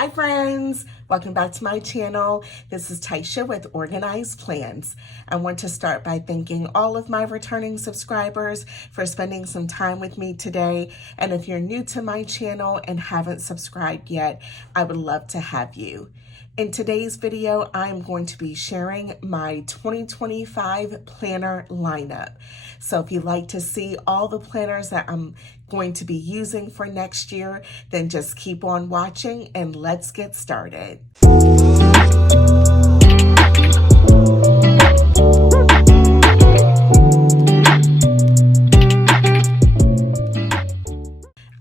Hi friends, welcome back to my channel. This is Taisha with Organized Plans. I want to start by thanking all of my returning subscribers for spending some time with me today. And if you're new to my channel and haven't subscribed yet, I would love to have you. In today's video, I'm going to be sharing my 2025 planner lineup. So if you'd like to see all the planners that I'm going to be using for next year, then just keep on watching and let's get started.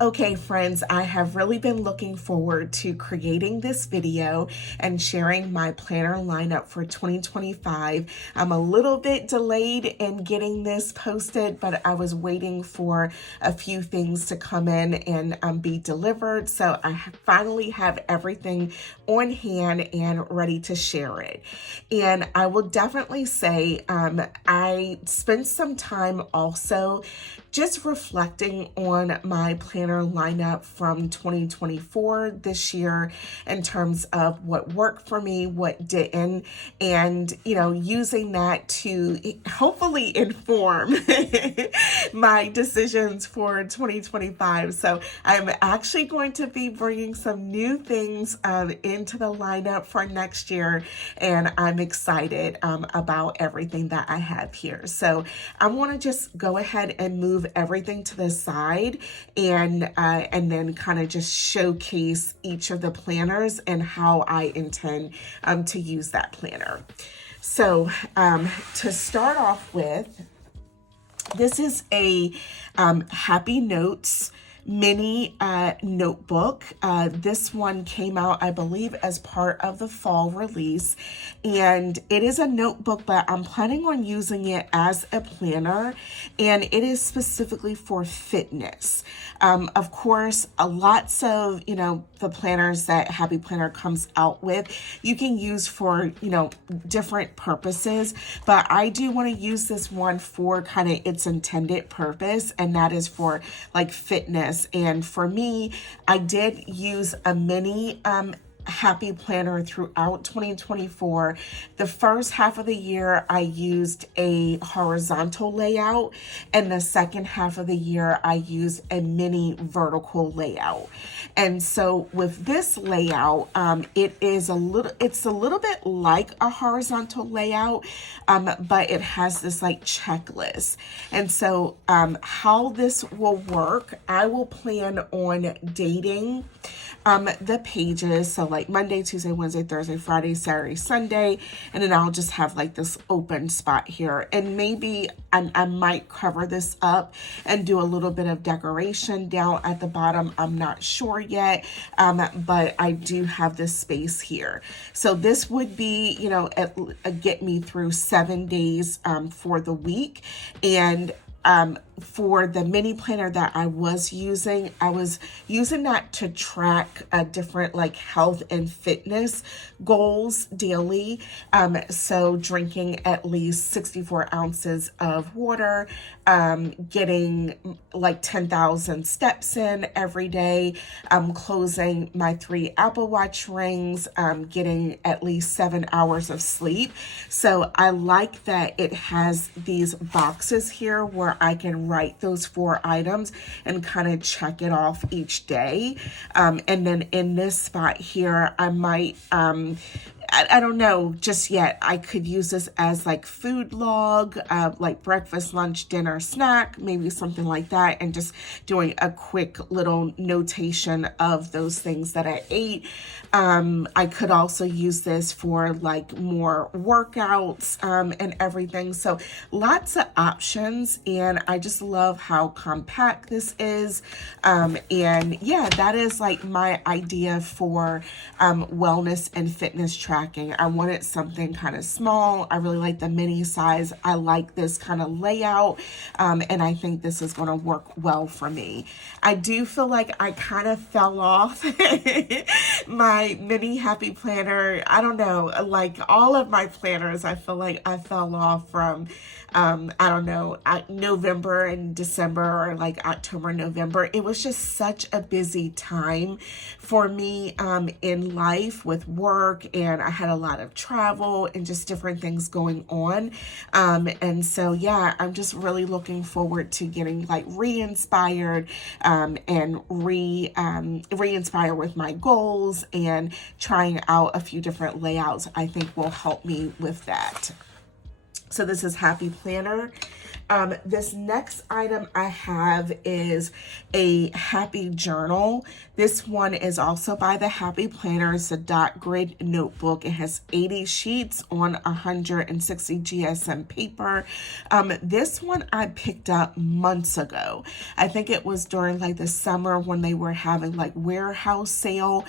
Okay, friends, I have really been looking forward to creating this video and sharing my planner lineup for 2025. I'm a little bit delayed in getting this posted, but I was waiting for a few things to come in and be delivered. So I finally have everything on hand and ready to share it. And I will definitely say I spent some time also just reflecting on my planner lineup from 2024 this year in terms of what worked for me, what didn't, and using that to hopefully inform my decisions for 2025. So I'm actually going to be bringing some new things into the lineup for next year, and I'm excited about everything that I have here. So I want to just go ahead and move everything to the side and then kind of just showcase each of the planners and how I intend to use that planner. So to start off with, this is a Happy Notes mini notebook. This one came out, I believe, as part of the fall release, and it is a notebook, but I'm planning on using it as a planner, and it is specifically for fitness. Of course, lots of the planners that Happy Planner comes out with you can use for different purposes, but I do want to use this one for kind of its intended purpose, and that is for like fitness. And for me, I did use a mini Happy Planner throughout 2024. The first half of the year, I used a horizontal layout, and the second half of the year, I used a mini vertical layout. And so with this layout, it's a little bit like a horizontal layout, but it has this like checklist. And so how this will work, I will plan on dating the pages. So like Monday, Tuesday, Wednesday, Thursday, Friday, Saturday, Sunday, and then I'll just have like this open spot here. And maybe I might cover this up and do a little bit of decoration down at the bottom. I'm not sure yet, but I do have this space here. So this would be, get me through 7 days for the week. And for the mini planner that I was using that to track different like health and fitness goals daily. So drinking at least 64 ounces of water, getting like 10,000 steps in every day, closing my 3 Apple Watch rings, getting at least 7 hours of sleep. So I like that it has these boxes here where I can write those 4 items and kind of check it off each day. And then in this spot here, I might, I don't know just yet. I could use this as like food log, like breakfast, lunch, dinner, snack, maybe something like that. And just doing a quick little notation of those things that I ate. I could also use this for like more workouts and everything. So lots of options. And I just love how compact this is. And yeah, that is like my idea for wellness and fitness tracking packing. I wanted something kind of small. I really like the mini size. I like this kind of layout, and I think this is going to work well for me. I do feel like I kind of fell off my mini happy planner. I don't know, like all of my planners, I feel like I fell off from I don't know, November and December, or like October, November. It was just such a busy time for me in life with work, and I had a lot of travel and just different things going on. And so, yeah, I'm just really looking forward to getting like re-inspired and re-inspired with my goals, and trying out a few different layouts I think will help me with that. So this is Happy Planner. This next item I have is a happy journal. This one is also by the Happy Planner. It's a dot grid notebook. It has 80 sheets on 160 GSM paper. This one I picked up months ago. I think it was during like the summer when they were having like warehouse sale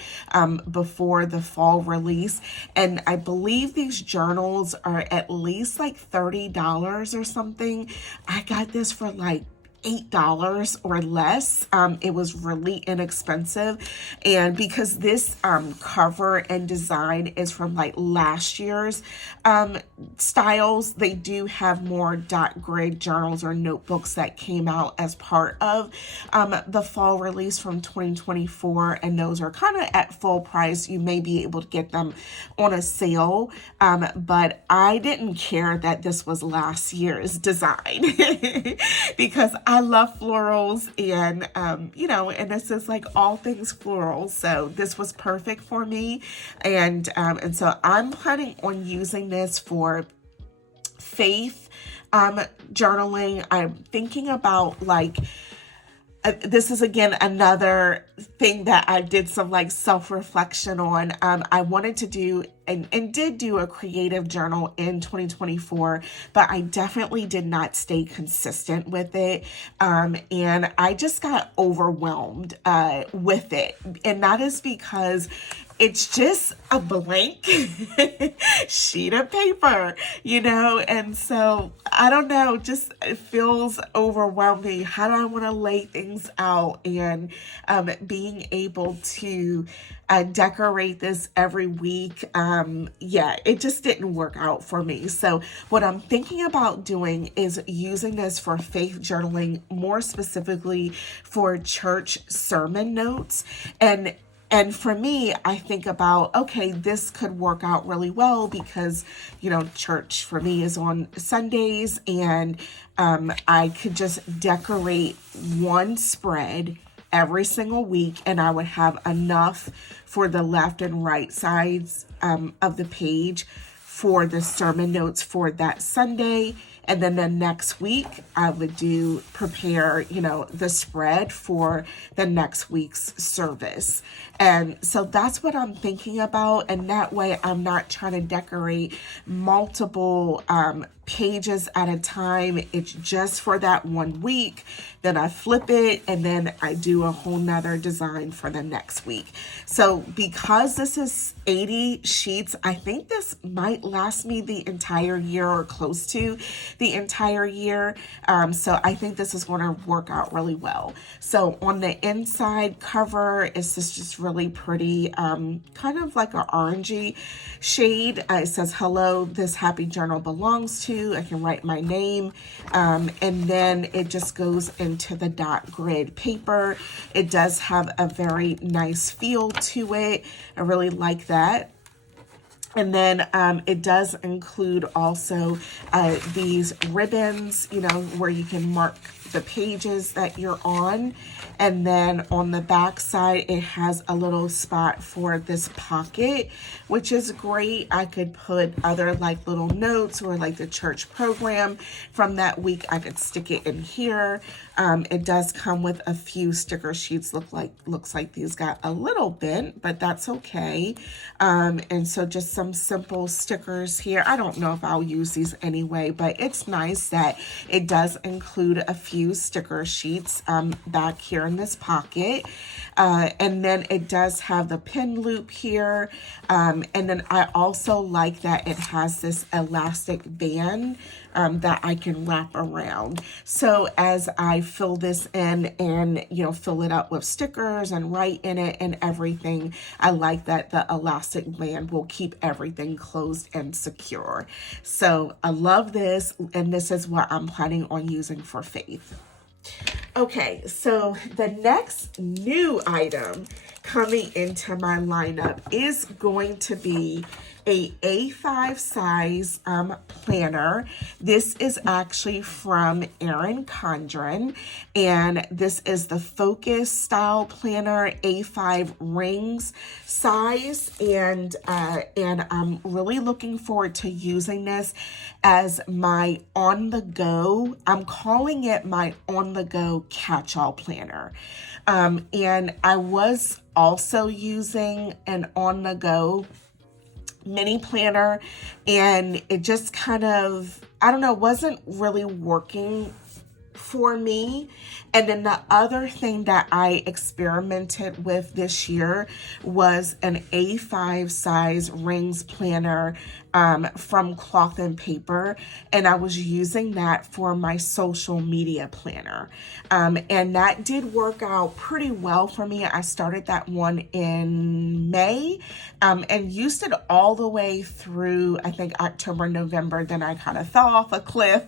before the fall release. And I believe these journals are at least like $30 or something. I got this for like $8 or less. It was really inexpensive, and because this cover and design is from like last year's styles, they do have more dot grid journals or notebooks that came out as part of the fall release from 2024, and those are kind of at full price. You may be able to get them on a sale, but I didn't care that this was last year's design because I love florals, and you know, and this is like all things floral, so this was perfect for me. And so I'm planning on using this for faith journaling. I'm thinking about like this is again another thing that I did some like self-reflection on. I wanted to do and did do a creative journal in 2024, but I definitely did not stay consistent with it. And I just got overwhelmed with it. And that is because it's just a blank sheet of paper, you know? And so I don't know, just it feels overwhelming. How do I want to lay things out, and being able to decorate this every week. Yeah, it just didn't work out for me. So what I'm thinking about doing is using this for faith journaling, more specifically for church sermon notes. And for me, I think about, okay, this could work out really well because, you know, church for me is on Sundays, and I could just decorate one spread every single week, and I would have enough for the left and right sides of the page for the sermon notes for that Sunday. And then the next week I would prepare, you know, the spread for the next week's service. And so that's what I'm thinking about. And that way I'm not trying to decorate multiple pages at a time. It's just for that 1 week. Then I flip it, and then I do a whole nother design for the next week. So because this is 80 sheets, I think this might last me the entire year, or close to the entire year. So I think this is going to work out really well. So on the inside cover, it's just really pretty, kind of like an orangey shade. It says, "Hello, this happy journal belongs to." I can write my name, and then it just goes into the dot grid paper. It does have a very nice feel to it. I really like that. And then it does include also these ribbons, you know, where you can mark the pages that you're on. And then on the back side, it has a little spot for this pocket, which is great. I could put other like little notes, or like the church program from that week. I could stick it in here. It does come with a few sticker sheets. Looks like these got a little bent, but that's okay. And so just some simple stickers here. I don't know if I'll use these anyway, but it's nice that it does include a few few sticker sheets back here in this pocket. And then it does have the pin loop here. And then I also like that it has this elastic band that I can wrap around. So as I fill this in and, fill it up with stickers and write in it and everything, I like that the elastic band will keep everything closed and secure. So I love this, and this is what I'm planning on using for Faith. Okay, so the next new item coming into my lineup is going to be a A5 size planner. This is actually from Erin Condren, and this is the Focus Style Planner A5 rings size, and I'm really looking forward to using this as my on-the-go. I'm calling it my on-the-go catch-all planner. And I was also using an on-the-go mini planner, and it just kind of, I don't know, wasn't really working for me. And then the other thing that I experimented with this year was an A5 size rings planner from Cloth and Paper, and I was using that for my social media planner, and that did work out pretty well for me. I started that one in May and used it all the way through, I think, October, November. Then I kind of fell off a cliff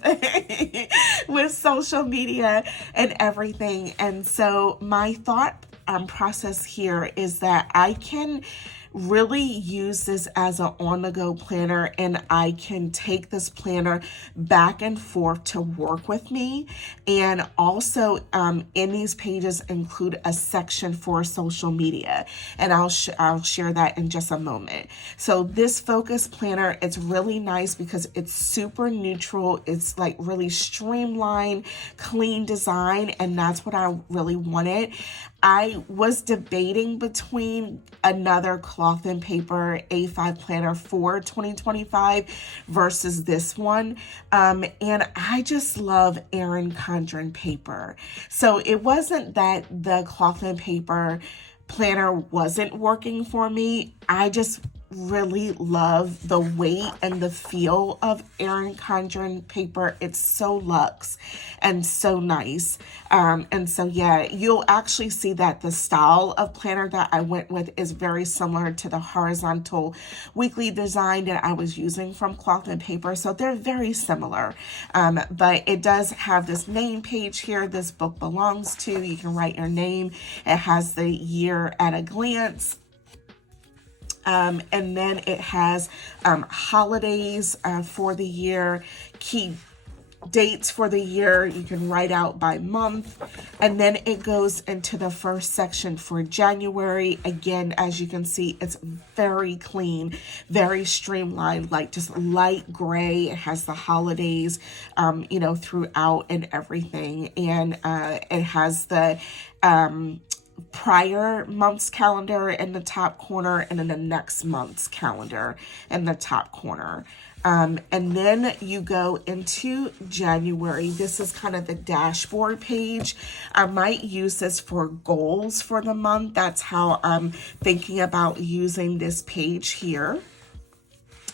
with social media and everything. And so my thought process here is that I can really use this as an on-the-go planner, and I can take this planner back and forth to work with me. And also in these pages include a section for social media, and I'll share that in just a moment. So this Focus planner, it's really nice because it's super neutral. It's like really streamlined, clean design, and that's what I really wanted. I was debating between another Cloth and Paper A5 planner for 2025 versus this one. And I just love Erin Condren paper. So it wasn't that the Cloth and Paper planner wasn't working for me. I just really love the weight and the feel of Erin Condren paper. It's so luxe and so nice. And so, yeah, you'll actually see that the style of planner that I went with is very similar to the horizontal weekly design that I was using from Cloth and Paper. So they're very similar. But it does have this name page here. This book belongs to. You can write your name. It has the year at a glance. And then it has holidays for the year, key dates for the year. You can write out by month. And then it goes into the first section for January. Again, as you can see, it's very clean, very streamlined, like just light gray. It has the holidays, throughout and everything. And it has the prior month's calendar in the top corner, and then the next month's calendar in the top corner. And then you go into January. This is kind of the dashboard page. I might use this for goals for the month. That's how I'm thinking about using this page here.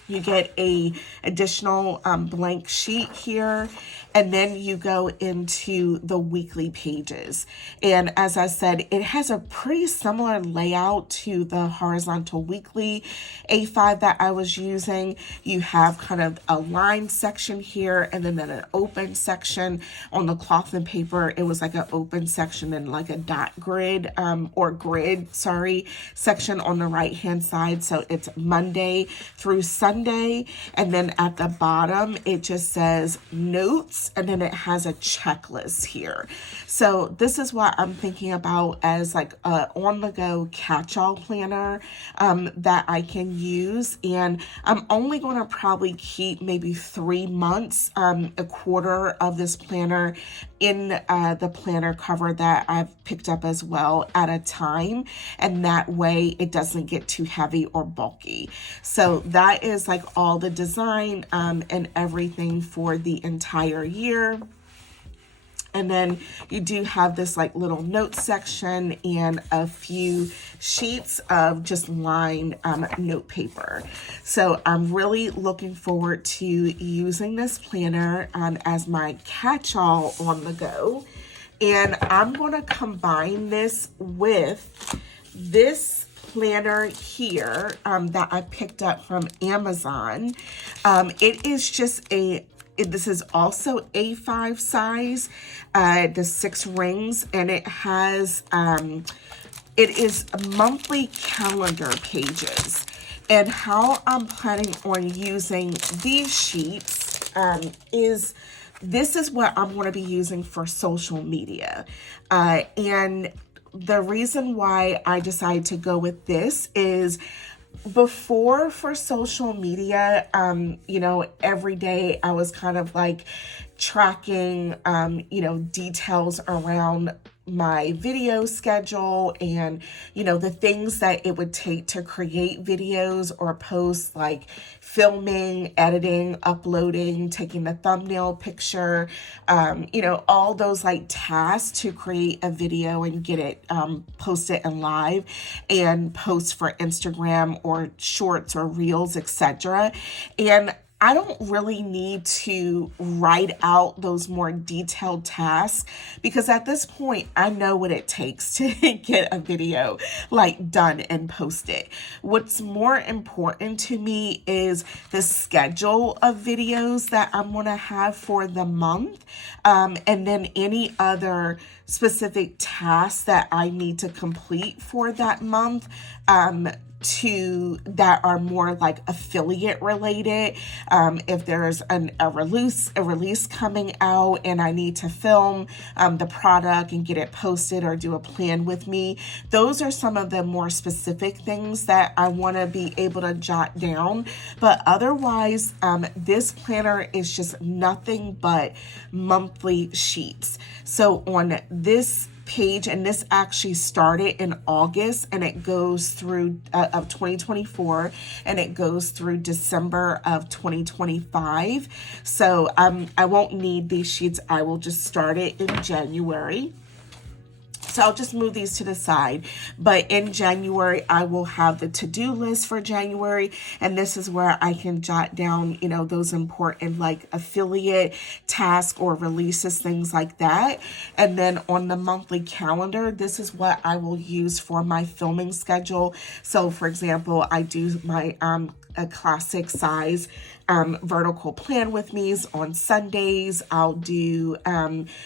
You get a additional blank sheet here, and then you go into the weekly pages. And as I said, it has a pretty similar layout to the horizontal weekly A5 that I was using. You have kind of a line section here, and then an open section. On the Cloth and Paper, it was like an open section and like a dot grid section on the right hand side. So it's Monday through Sunday. And then at the bottom, it just says notes, and then it has a checklist here. So this is what I'm thinking about as like a on-the-go catch-all planner that I can use. And I'm only going to probably keep maybe 3 months, a quarter of this planner in the planner cover that I've picked up as well at a time, and that way it doesn't get too heavy or bulky. So that is like all the design and everything for the entire year. And then you do have this like little note section and a few sheets of just lined note paper. So I'm really looking forward to using this planner as my catch-all on the go. And I'm going to combine this with this planner here that I picked up from Amazon. It is just this is also A5 size, the 6 rings, and it has, it is monthly calendar pages. And how I'm planning on using these sheets this is what I'm going to be using for social media. And the reason why I decided to go with this is before for social media, you know, every day I was kind of like tracking, you know, details around my video schedule and, you know, the things that it would take to create videos or posts, like filming, editing, uploading, taking the thumbnail picture, you know, all those like tasks to create a video and get it posted and live and post for Instagram or shorts or reels, etc. And I don't really need to write out those more detailed tasks because at this point, I know what it takes to get a video like done and posted. What's more important to me is the schedule of videos that I'm going to have for the month, and then any other specific tasks that I need to complete for that month, that are more like affiliate related. If there's a release coming out and I need to film the product and get it posted or do a plan with me, those are some of the more specific things that I want to be able to jot down. But otherwise, this planner is just nothing but monthly sheets. So on this page, and this actually started in August and it goes through of 2024 and it goes through December of 2025. So I won't need these sheets. I will just start it in January. So I'll just move these to the side. But in January, I will have the to-do list for January. And this is where I can jot down, you know, those important like affiliate tasks or releases, things like that. And then on the monthly calendar, this is what I will use for my filming schedule. So for example, I do my a classic size vertical plan with me's on Sundays. I'll do,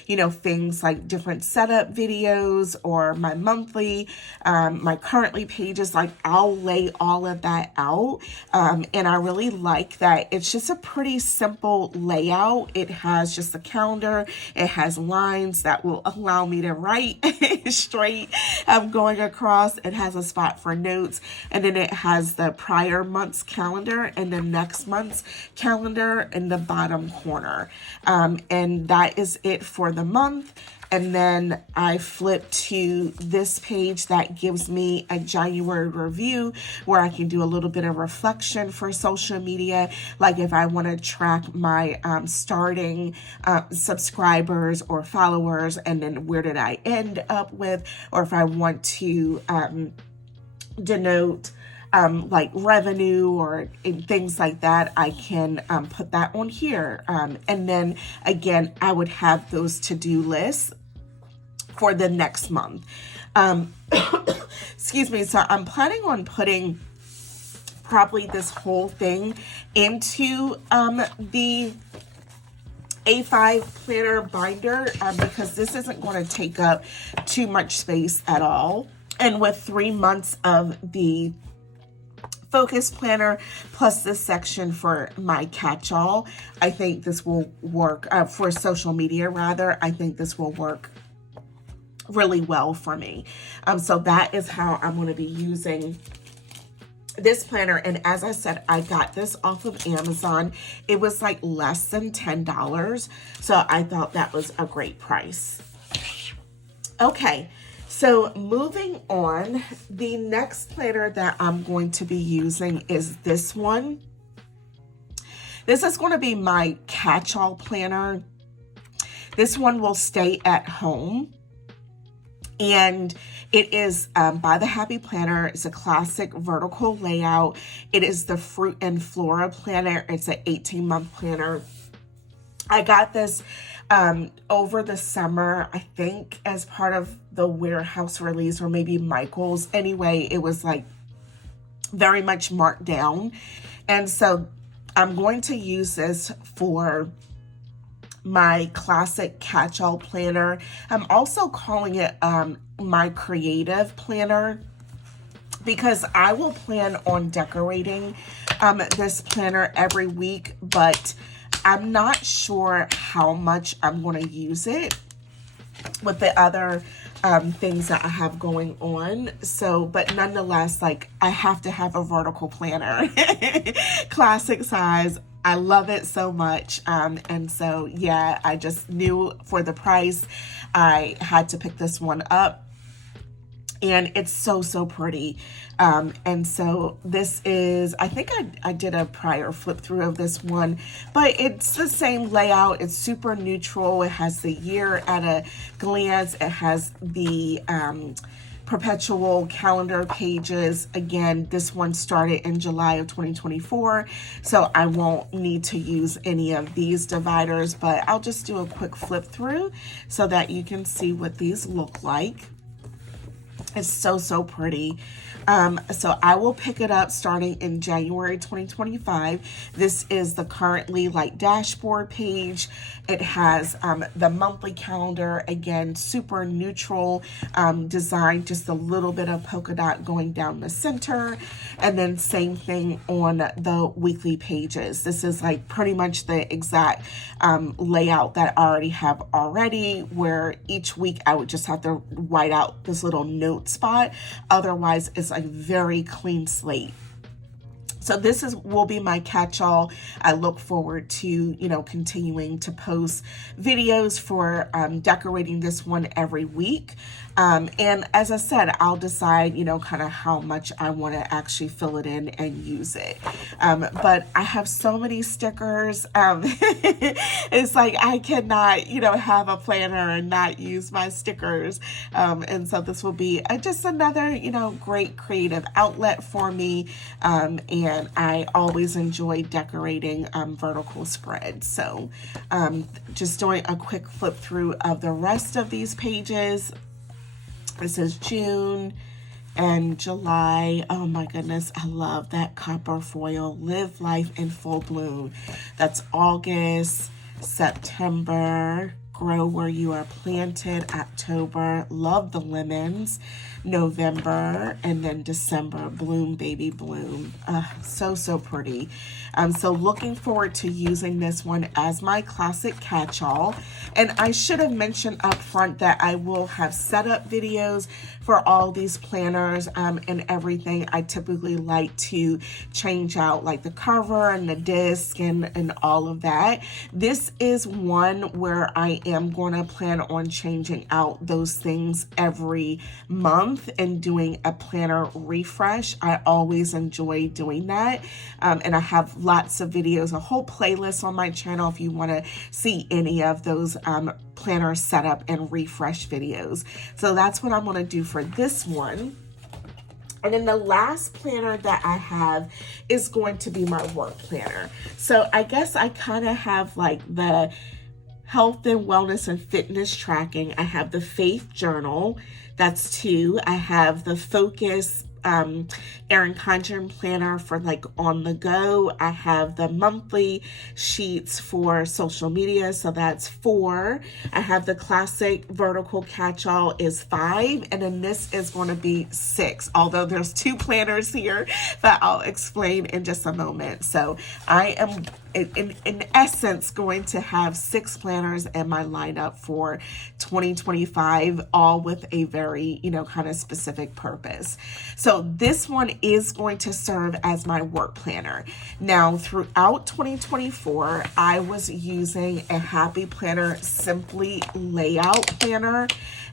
you know, things like different setup videos or my monthly, my currently pages, like I'll lay all of that out. And I really like that. It's just a pretty simple layout. It has just a calendar. It has lines that will allow me to write straight going across. It has a spot for notes. And then it has the prior month's calendar and the next month's calendar in the bottom corner. And that is it for the month. And then I flip to this page that gives me a January review where I can do a little bit of reflection for social media. Like if I want to track my starting subscribers or followers, and then where did I end up with, or if I want to denote like revenue or things like that, I can put that on here. And then again, I would have those to-do lists for the next month. Excuse me. So I'm planning on putting probably this whole thing into the A5 planner binder because this isn't going to take up too much space at all. And with 3 months of the focus planner plus this section for my catch-all, I think this will work for social media rather. I think this will work really well for me. So that is how I'm going to be using this planner. And as I said, I got this off of Amazon. It was like less than $10. So I thought that was a great price. Okay. So moving on, the next planner that I'm going to be using is this one. This is going to be my catch-all planner. This one will stay at home. And it is by the Happy Planner. It's a classic vertical layout. It is the Fruit and Flora planner. It's an 18-month planner. I got this over the summer, I think as part of the warehouse release, or maybe Michael's. Anyway, it was like very much marked down. And so I'm going to use this for my classic Catchall planner. I'm also calling it my creative planner, because I will plan on decorating this planner every week, but I'm not sure how much I'm going to use it with the other things that I have going on. So, but nonetheless, like, I have to have a vertical planner, classic size. I love it so much. And so, yeah, I just knew for the price, I had to pick this one up. And it's so, so pretty. And so this is, I think I did a prior flip through of this one, but it's the same layout. It's super neutral. It has the year at a glance. It has the perpetual calendar pages. Again, this one started in July of 2024, so I won't need to use any of these dividers, but I'll just do a quick flip through so that you can see what these look like. It's so, so pretty. So I will pick it up starting in January 2025. This is the currently like dashboard page. It has the monthly calendar, again, super neutral design, just a little bit of polka dot going down the center. And then same thing on the weekly pages. This is like pretty much the exact layout that I already have already, where each week I would just have to white out this little note spot. Otherwise, it's a very clean slate. So this will be my catch-all. I look forward to, you know, continuing to post videos for decorating this one every week. And as I said, I'll decide, you know, kind of how much I want to actually fill it in and use it. But I have so many stickers. It's like I cannot, you know, have a planner and not use my stickers. And so this will be just another, you know, great creative outlet for me. And I always enjoy decorating vertical spreads. So just doing a quick flip through of the rest of these pages. This is June and July. Oh my goodness, I love that copper foil. Live life in full bloom. That's August, September. Grow where you are planted. October. Love the lemons. November, and then December. Bloom, baby, bloom. So, so pretty. So looking forward to using this one as my classic catch-all. And I should have mentioned up front that I will have setup videos for all these planners and everything. I typically like to change out like the cover and the disc and all of that. This is one where I am going to plan on changing out those things every month and doing a planner refresh. I always enjoy doing that. And I have lots of videos, a whole playlist on my channel if you want to see any of those planner setup and refresh videos. So that's what I'm going to do for this one. And then the last planner that I have is going to be my work planner. So I guess I kind of have like the health and wellness and fitness tracking. I have the faith journal. That's 2. I have the focus Erin Condren planner for like on the go. I have the monthly sheets for social media, so that's 4. I have the classic vertical catch-all is 5, and then this is going to be 6, although there's 2 planners here that I'll explain in just a moment. So I am in essence going to have 6 planners in my lineup for 2025, all with a very, you know, kind of specific purpose. So this one is going to serve as my work planner. Now, throughout 2024, I was using a Happy Planner Simply layout planner,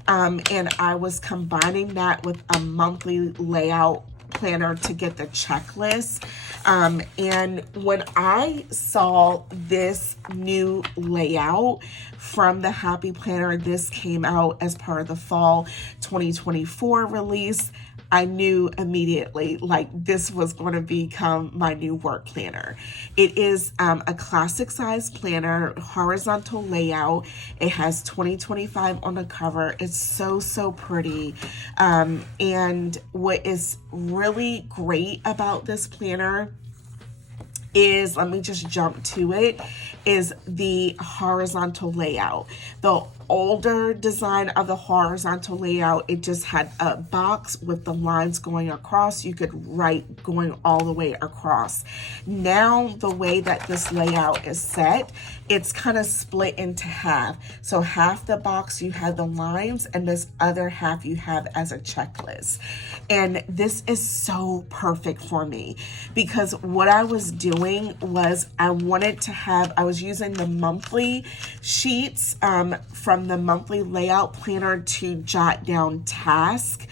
and I was combining that with a monthly layout planner to get the checklist. And when I saw this new layout from the Happy Planner, this came out as part of the fall 2024 release. I knew immediately like this was going to become my new work planner. It is a classic size planner, horizontal layout. It has 2025 on the cover. It's so pretty. And what is really great about this planner is, let me just jump to it, is the horizontal layout. The older design of the horizontal layout, it just had a box with the lines going across. You could write going all the way across. Now, the way that this layout is set, it's kind of split into half. So half the box you have the lines, and this other half you have as a checklist. And this is so perfect for me because what I was doing was I was using the monthly sheets from the monthly layout planner to jot down tasks.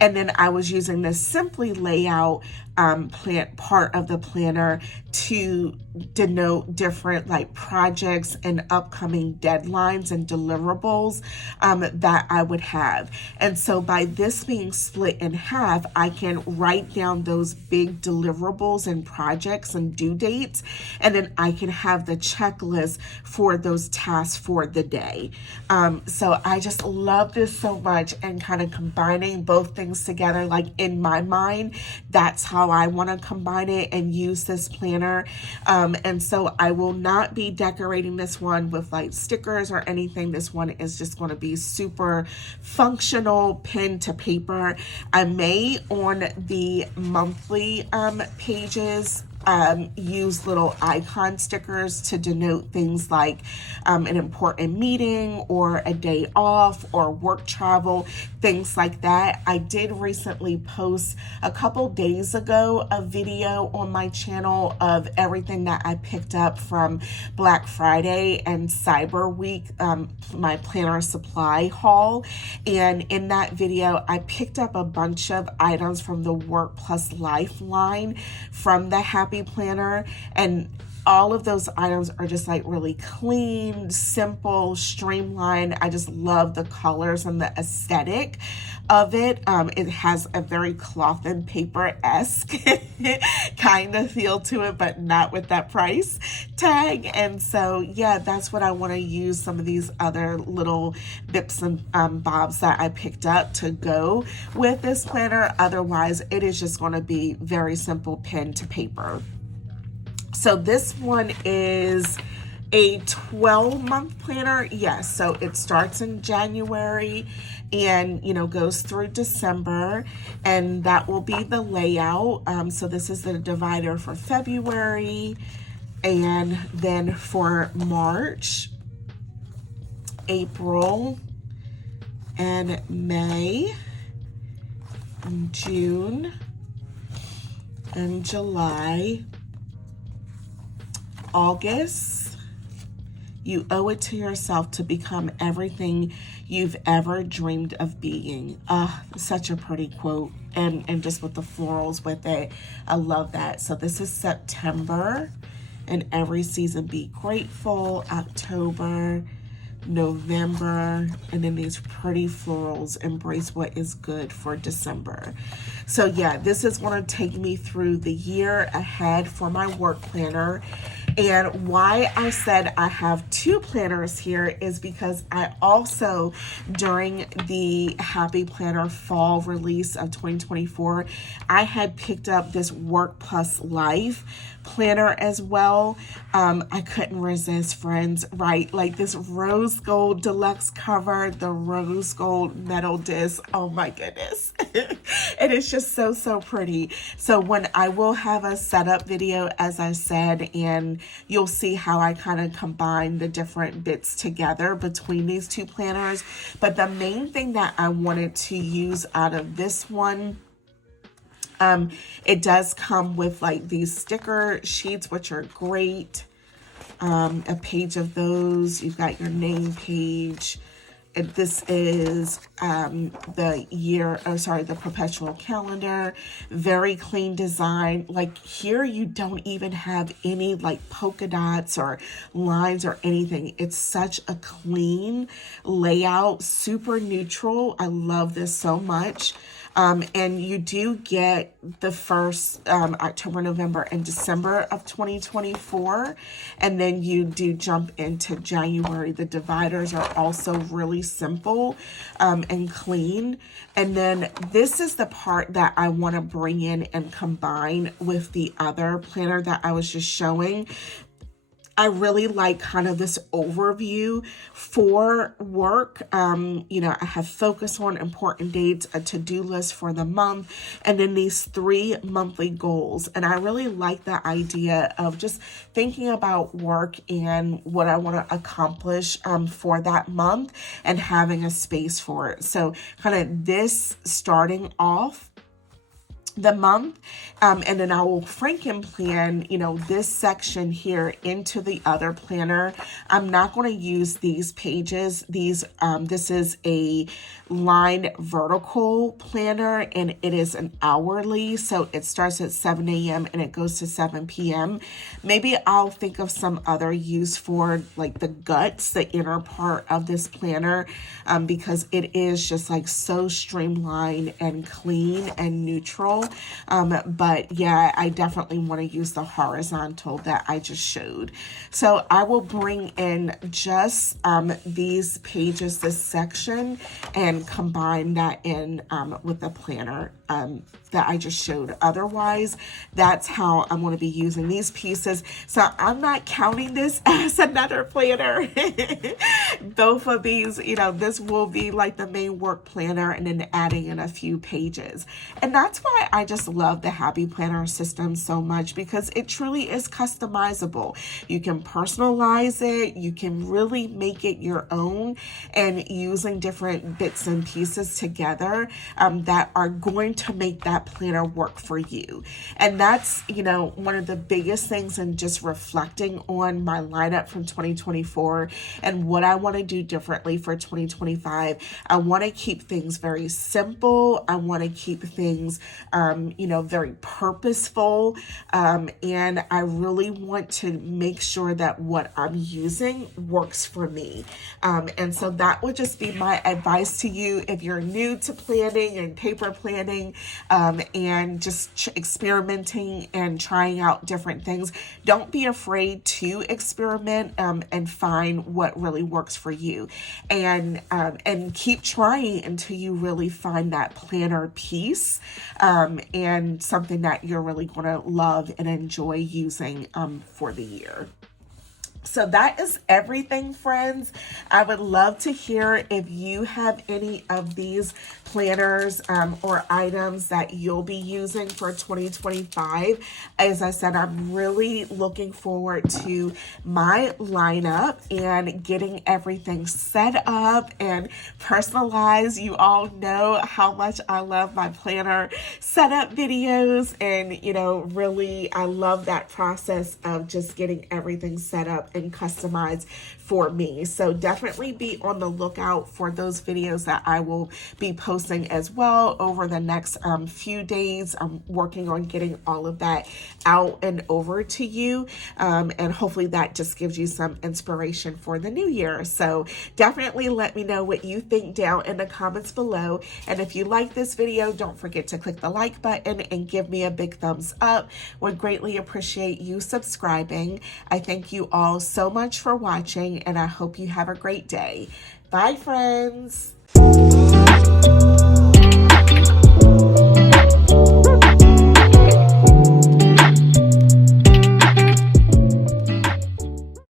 And then I was using the Simply layout part of the planner to denote different like projects and upcoming deadlines and deliverables that I would have. And so by this being split in half, I can write down those big deliverables and projects and due dates, and then I can have the checklist for those tasks for the day. So I just love this so much, and kind of combining both things together, like in my mind, that's how I want to combine it and use this planner. And so I will not be decorating this one with like stickers or anything. This one is just going to be super functional, pen to paper. I may on the monthly pages use little icon stickers to denote things like an important meeting or a day off or work travel, things like that. I did recently post a couple days ago a video on my channel of everything that I picked up from Black Friday and Cyber Week, my planner supply haul. And in that video, I picked up a bunch of items from the Work Plus Life line from the Happy Planner, and all of those items are just like really clean, simple, streamlined. I just love the colors and the aesthetic of it. It has a very cloth and paper-esque kind of feel to it, but not with that price tag. And so, yeah, that's what I want to use some of these other little bits and bobs that I picked up to go with this planner. Otherwise, it is just going to be very simple pen to paper. So this one is a 12-month planner. Yes, so it starts in January and, goes through December, and that will be the layout. So this is the divider for February, and then for March, April, and May, and June, and July, August. You owe it to yourself to become everything you've ever dreamed of being. Such a pretty quote. And just with the florals with it. I love that. So this is September. And every season be grateful. October, November, and then these pretty florals, embrace what is good, for December. So yeah, this is going to take me through the year ahead for my work planner. And why I said I have two planners here is because I also, during the Happy Planner fall release of 2024, I had picked up this Work Plus Life planner as well. I couldn't resist, friends, right? Like this rose gold deluxe cover, the rose gold metal disc. Oh my goodness. It is just so pretty. So when I will have a setup video, as I said, and you'll see how I kind of combine the different bits together between these two planners. But the main thing that I wanted to use out of this one, it does come with like these sticker sheets, which are great. A page of those. You've got your name page, this is the perpetual calendar. Very clean design. Like here, you don't even have any like polka dots or lines or anything. It's such a clean layout, super neutral. I love this so much. And you do get the first October, November, and December of 2024. And then you do jump into January. The dividers are also really simple and clean. And then this is the part that I want to bring in and combine with the other planner that I was just showing. I really like kind of this overview for work. I have focus on important dates, a to-do list for the month, and then these 3 monthly goals. And I really like the idea of just thinking about work and what I want to accomplish for that month and having a space for it. So kind of this starting off the month, and then I will Franken plan, this section here into the other planner. I'm not going to use these pages. This is a line vertical planner, and it is an hourly, so it starts at 7 a.m. and it goes to 7 p.m. Maybe I'll think of some other use for like the guts, the inner part of this planner, because it is just like so streamlined and clean and neutral. But yeah, I definitely want to use the horizontal that I just showed. So I will bring in just these pages, this section, and combine that in with the planner that I just showed. Otherwise, that's how I'm going to be using these pieces. So I'm not counting this as another planner. Both of these, this will be like the main work planner and then adding in a few pages. And that's why I just love the Happy Planner system so much, because it truly is customizable. You can personalize it. You can really make it your own, and using different bits and pieces together that are going to make that planner work for you. And that's, one of the biggest things in just reflecting on my lineup from 2024 and what I want to do differently for 2025. I want to keep things very simple. I want to keep things, very purposeful. And I really want to make sure that what I'm using works for me. And so that would just be my advice to you if you're new to planning and paper planning, and just experimenting and trying out different things. Don't be afraid to experiment and find what really works for you, and keep trying until you really find that planner piece and something that you're really going to love and enjoy using for the year. So that is everything, friends. I would love to hear if you have any of these planners or items that you'll be using for 2025. As I said, I'm really looking forward to my lineup and getting everything set up and personalized. You all know how much I love my planner setup videos, and really I love that process of just getting everything set up and customized for me. So definitely be on the lookout for those videos that I will be posting as well over the next few days. I'm working on getting all of that out and over to you, and hopefully that just gives you some inspiration for the new year. So definitely let me know what you think down in the comments below, and if you like this video, don't forget to click the like button and give me a big thumbs up. Would greatly appreciate you subscribing. I thank you all so much for watching, and I hope you have a great day. Bye, friends.